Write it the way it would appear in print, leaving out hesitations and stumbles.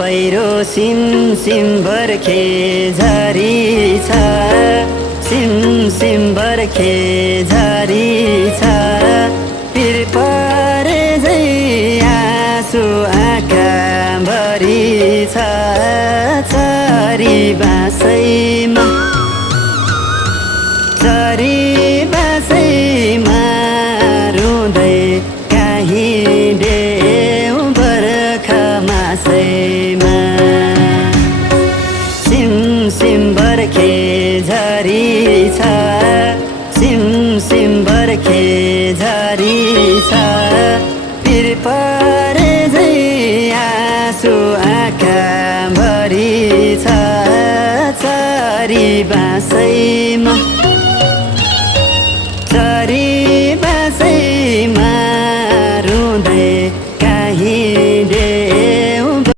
पहिरो SIM SIM बर्खे झरी छ, सिम सिम बर्खे झरी छ। पिर परे झै आँसु आँखाभरि छ, चरी बाँसैमा चरी बाँसैमा रुँदै काहीँ देऊ बर्खा मासैमा। सिम सिम बर्खे झरी छ, सिम सिम बर्खे झरी छ। पिर परे झै आँसु आँखाभरि छ, चरी बाँसैमा